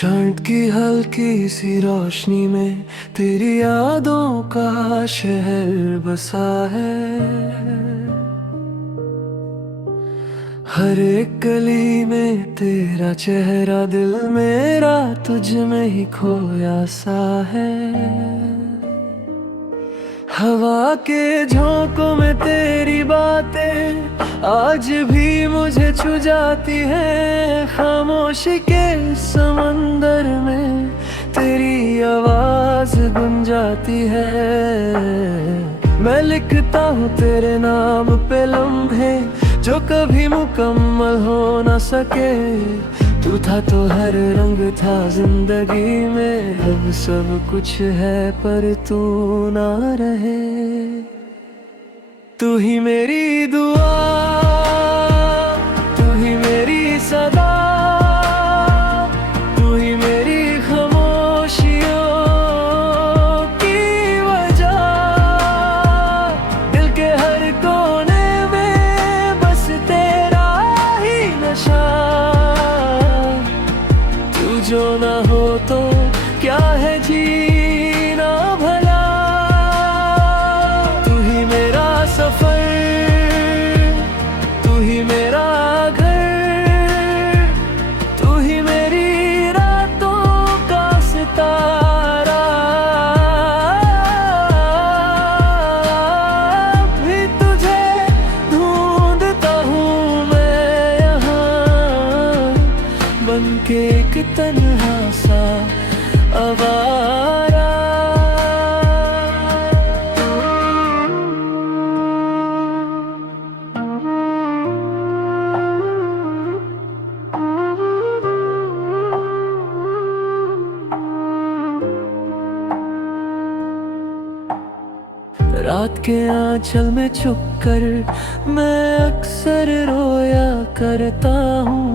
क्षण की हल्की सी रोशनी में तेरी यादों का शहर बसा है। हर एक गली में तेरा चेहरा, दिल मेरा तुझ में ही खोया सा है। हवा के झोंकों में तेरी बातें आज भी मुझे छू जाती है। खामोशी के समंदर में तेरी आवाज गुन जाती है। मैं लिखता हूँ तेरे नाम पे लम्हे जो कभी मुकम्मल हो न सके। तू था तो हर रंग था जिंदगी में, अब सब कुछ है पर तू ना रहे। तू ही मेरी दुआ, तू ही मेरी सदा, तू ही मेरी खामोशियों की वजह। दिल के हर कोने में बस तेरा ही नशा। तू जो ना हो तो क्या है जीना भला। तू ही मेरा सफर, तू ही मेरा घर, तू ही मेरी रातों का सितारा। भी तुझे ढूंढता हूँ मैं यहाँ, बनके एक तन्हा सा आवारा। रात के आंचल में छुप कर मैं अक्सर रोया करता हूँ।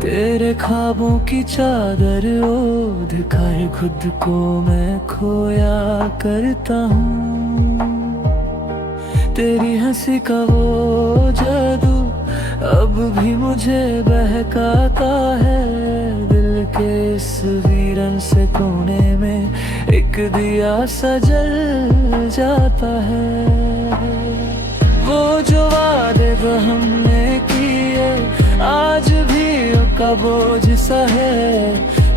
तेरे ख्वाबों की चादर ओढ़ कर खुद को मैं खोया करता हूँ। तेरी हंसी का वो जादू अब भी मुझे बहकाता है। दिल के इस वीरन से कोने में एक दिया सा जल जाता है। वो जो वादे जो हमने किए आज भी का बोझ सा है।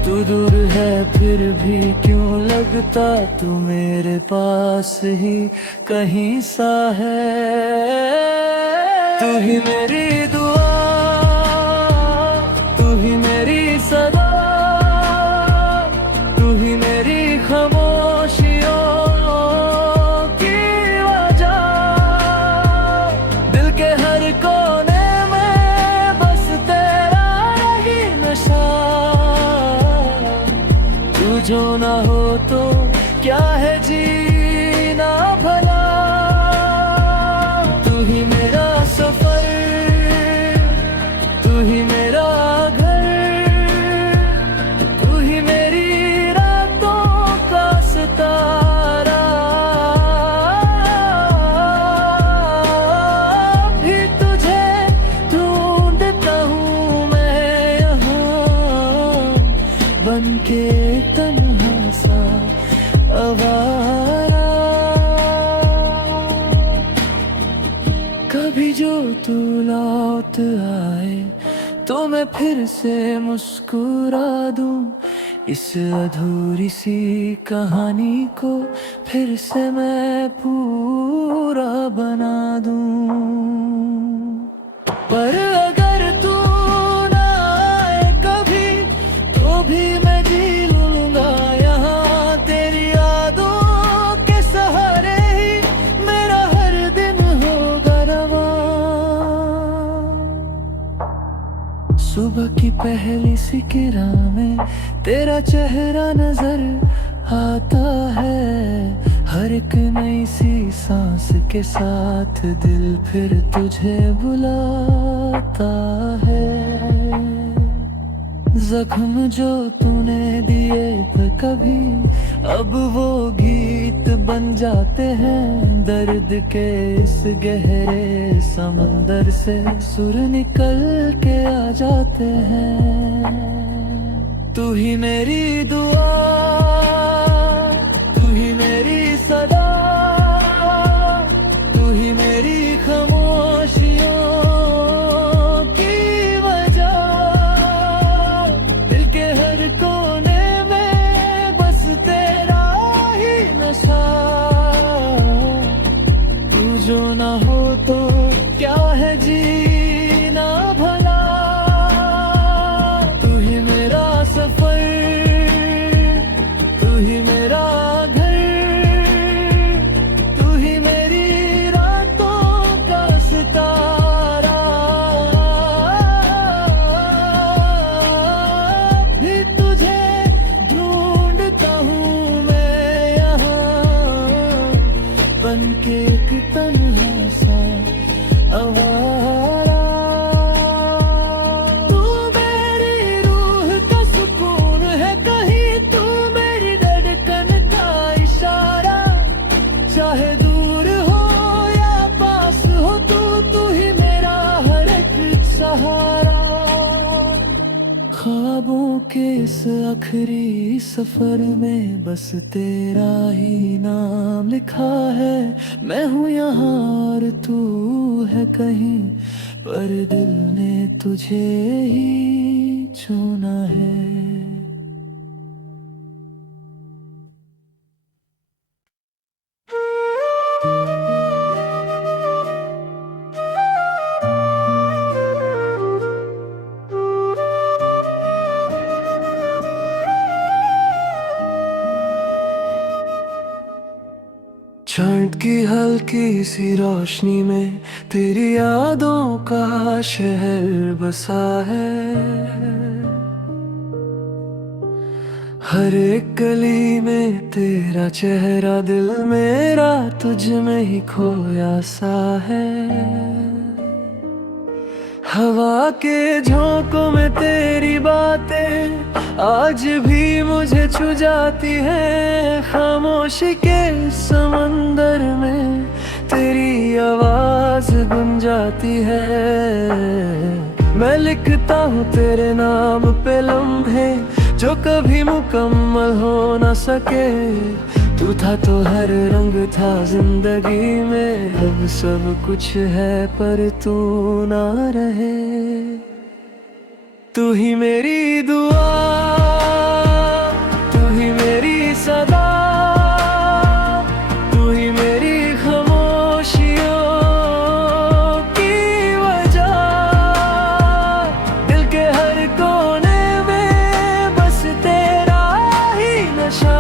तू दूर है फिर भी क्यों लगता तू मेरे पास ही कहीं सा है। तू ही मेरी दुआ, तू ही मेरी सदा, तू ही मेरी खामोशियों की वजह। दिल के हर कोने में बस तेरा ही नशा। तू जो ना हो तो क्या है जीना भला। तू ही मेरा सफर, तू ही मेरा घर, तू ही मेरी रातों का सितारा। भी तुझे ढूंढता हूँ मैं यहाँ, बनके तन्हा सा आवारा। कभी जो तू लौट आए तो मैं फिर से मुस्कुरा दूं। इस अधूरी सी कहानी को फिर से मैं पूरा बना दूं। पर अगर तू ना आए कभी तो भी मैं जी लूंगा यहाँ। तेरी यादों के सहारे ही मेरा हर दिन होगा रवां। सुबह की पहली सी किरण में तेरा चेहरा नजर आता है। हर एक नई सी सांस के साथ दिल फिर तुझे बुलाता है। जख्म जो तूने दिए थे कभी अब वो गीत बन जाते हैं। दर्द के इस गहरे समंदर से सुर निकल के आ जाते हैं। तू तू ही मेरी दुआ, तू ही मेरी सदा, तू ही मेरी खामोशियों की वजह। दिल के हर कोने में बस तेरा ही नशा। तू जो ना हो तो क्या है जीना भला। तू ही मेरा सफर, तू ही मेरा घर, तू ही मेरी रातों का सितारा। भी तुझे ढूंढता हूँ मैं यहाँ, बन के एक तन्हा सा आवारा। तू मेरी रूह का सुकून है कहीं, तू मेरी धड़कन का इशारा। चाहे दूर हो या पास हो तू ही मेरा हर एक सहारा। ख्वाबों के इस आखिरी सफर में बस तेरा ही नाम लिखा है। मैं हूँ यहाँ और तू है कहीं, पर दिल ने तुझे ही चुना है। चांद की हल्की सी रोशनी में तेरी यादों का शहर बसा है। हर एक गली में तेरा चेहरा, दिल मेरा तुझ में ही खोया सा है। हवा के झोंकों में तेरी बातें आज भी मुझे छू जाती है। खामोशी के समंदर में तेरी आवाज गुन जाती है। मैं लिखता हूँ तेरे नाम पे लम्हे जो कभी मुकम्मल हो न सके। तू था तो हर रंग था जिंदगी में, अब सब कुछ है पर तू ना रहे। तू ही मेरी दुआ, तू ही मेरी सदा, तू ही मेरी खामोशियों की वजह। दिल के हर कोने में बस तेरा ही नशा।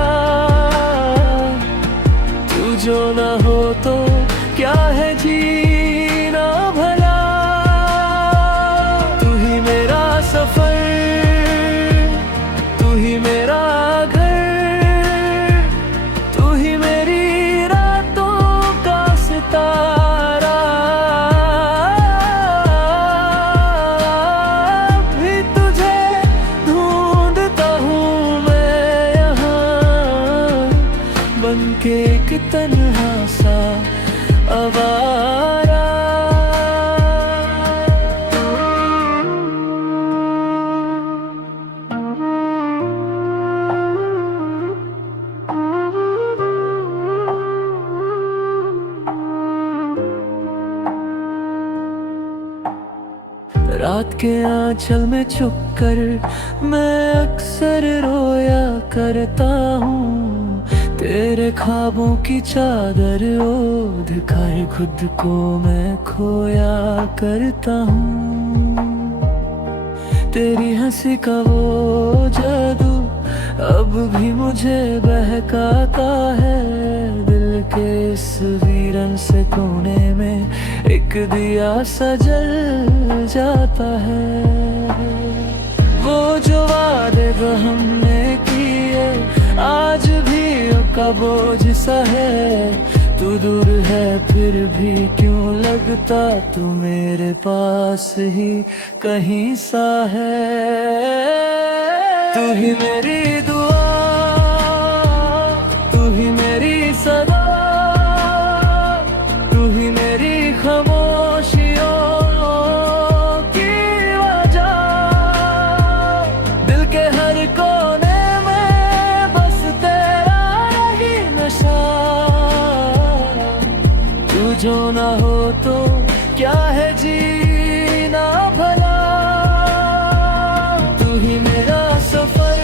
तू जो ना हो तो क्या है जीना भला। तू ही मेरा सफर, तू ही मेरा घर, तू ही मेरी रातों का सितारा। भी तुझे ढूंढता हूँ मैं यहाँ, बन के एक तन्हा सा आवारा। रात के आंचल में छुप कर मैं अक्सर रोया करता हूँ। तेरे ख्वाबों की चादर ओढ़ कर खुद को मैं खोया करता हूँ। तेरी हंसी का वो जादू अब भी मुझे बहकाता है। दिल के इस वीरन से कोने में एक दिया सा जल जाता है। वो जो वादे जो हमने किए आज भी का बोझ सा है। तू दूर है फिर भी क्यों लगता तू मेरे पास ही कहीं सा है। तू ही मेरी दुआ, तू ही मेरी सदा, तू ही मेरी खामोशियों की वजह। दिल के हर को जो ना हो तो क्या है जीना भला। तू ही मेरा सफर,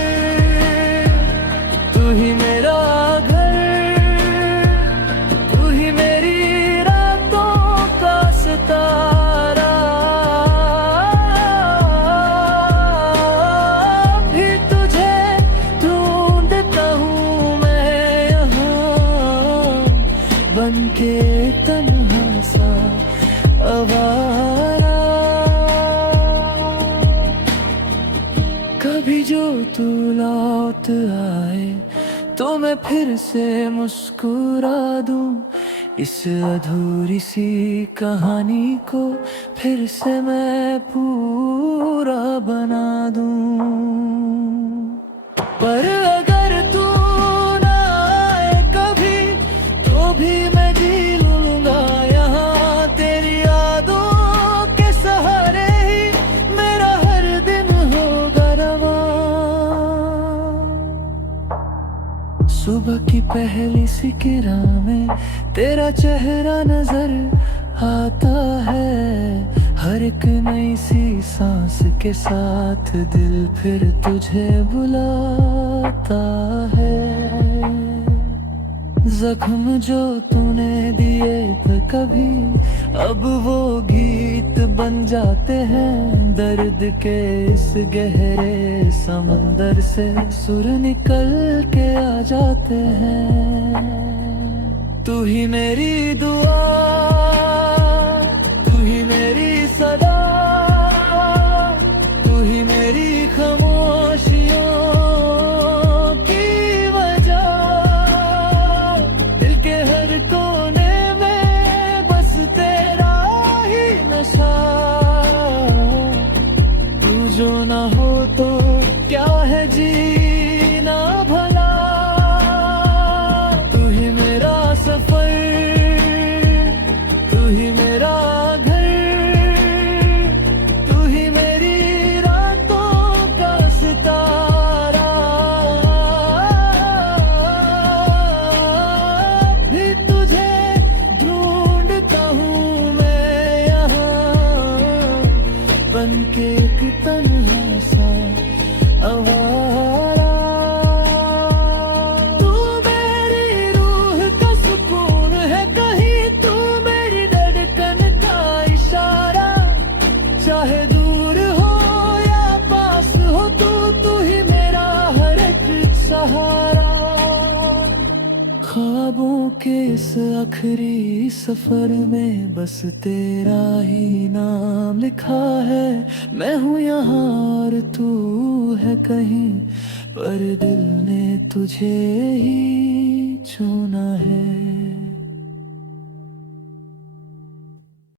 तू ही मेरा घर, तू ही मेरी रातों का सितारा। भी तुझे ढूंढता हूँ मैं यहाँ, बनके तन्हा सा आवारा। कभी जो तू लौट आए तो मैं फिर से मुस्कुरा दूं, इस अधूरी सी कहानी को फिर से मैं पूरा बना दूं। पर अगर तू ना आए कभी तो भी मैं जी लूंगा यहाँ, तेरी यादों के सहारे ही मेरा हर दिन होगा रवां। सुबह की पहली सी किरण में तेरा चेहरा नजर आता है, हर एक नई सी सांस के साथ दिल फिर तुझे बुलाता है। जख्म जो तूने दिए थे कभी अब वो गीत बन जाते हैं, दर्द के इस गहरे समंदर से सुर निकल के आ जाते हैं। तू ही मेरी दुआ, तू ही मेरी सदा, तू ही मेरी खामोशियों की वजह। दिल के हर कोने में बस तेरा ही नशा। तू जो ना हो तो क्या है जीना भला। तू ही मेरा सफर, तू ही मेरा घर, तू ही मेरी रातों का सितारा। भी तुझे ढूंढता हूँ मैं यहाँ, बनके एक तन्हा सा आवारा। तू मेरी रूह का सुकून है कहीं, तू मेरी धड़कन का इशारा। चाहे दूर हो या पास हो तू, तू ही मेरा हर एक सहारा। ख्वाबों के इस आखिरी सफर में बस तेरा ही नाम लिखा है। मैं हूँ यहाँ और तू है कहीं, पर दिल ने तुझे ही चुना है।